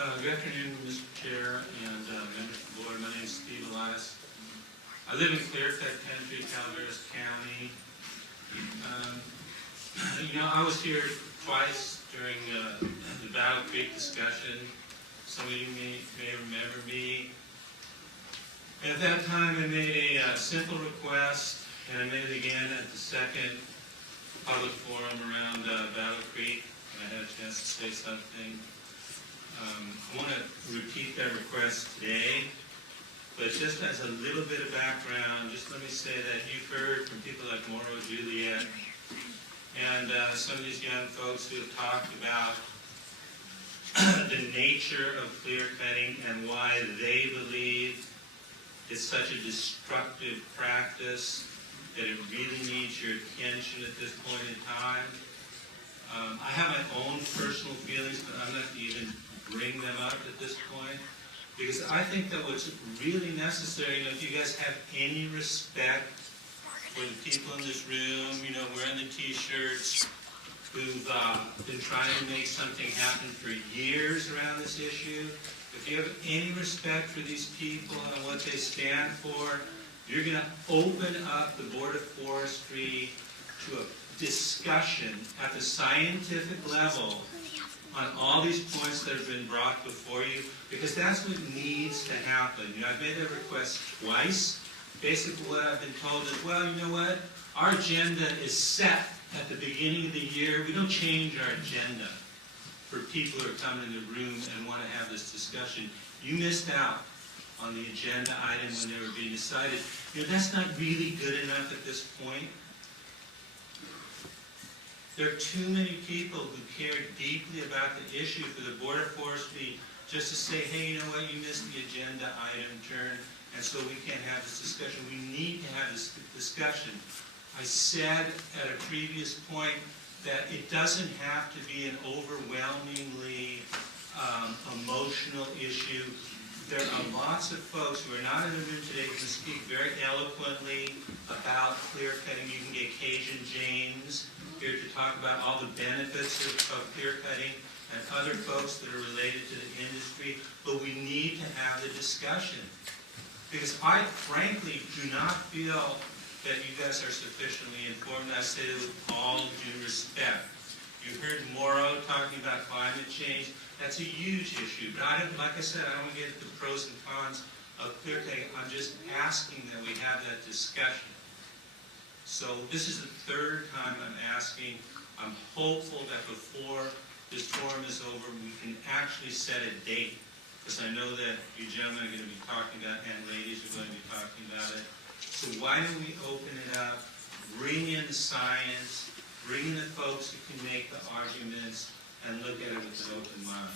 Good afternoon, Mr. Chair and members of the board. My name is Steve Elias. I live in clear-cut country, Calaveras County. I was here twice during the Battle Creek discussion. Some of you may remember me. At that time, I made a simple request, and I made it again at the second public forum around Battle Creek. I had a chance to say something. I want to repeat that request today, but just as a little bit of background, just let me say that you've heard from people like Mauro, Juliet, and some of these young folks who have talked about the nature of clear cutting and why they believe it's such a destructive practice that it really needs your attention at this point in time. I have my own personal feelings, but I'm not even bring them up at this point, because I think that what's really necessary, if you guys have any respect for the people in this room, wearing the t-shirts, who've been trying to make something happen for years around this issue, if you have any respect for these people and what they stand for, you're going to open up the Board of Forestry to a discussion at the scientific level on all these points that have been brought before you, because that's what needs to happen. I've made that request twice. Basically what I've been told is, well, you know what? Our agenda is set at the beginning of the year. We don't change our agenda for people who are coming in the room and want to have this discussion. You missed out on the agenda item when they were being decided. That's not really good enough at this point. There are too many people who care deeply about the issue for the Board of Forestry just to say, hey, you know what, you missed the agenda item turn, and so we can't have this discussion. We need to have this discussion. I said at a previous point that it doesn't have to be an overwhelmingly emotional issue. There are lots of folks who are not in the room today who can speak very eloquently about clear cutting. You can get Cajun James here to talk about all the benefits of clear cutting, and other folks that are related to the industry, but we need to have the discussion. Because I frankly do not feel that you guys are sufficiently informed. I say it with all due respect. You heard Mauro talking about climate change. That's a huge issue, but like I said, I don't want to get into the pros and cons of clear cutting. I'm just asking that we have that discussion. So this is the third time I'm asking. I'm hopeful that before this forum is over, we can actually set a date, because I know that you gentlemen are going to be talking about it, and ladies are going to be talking about it. So why don't we open it up, bring in the science, bring in the folks who can make the arguments, and look at it with an open mind.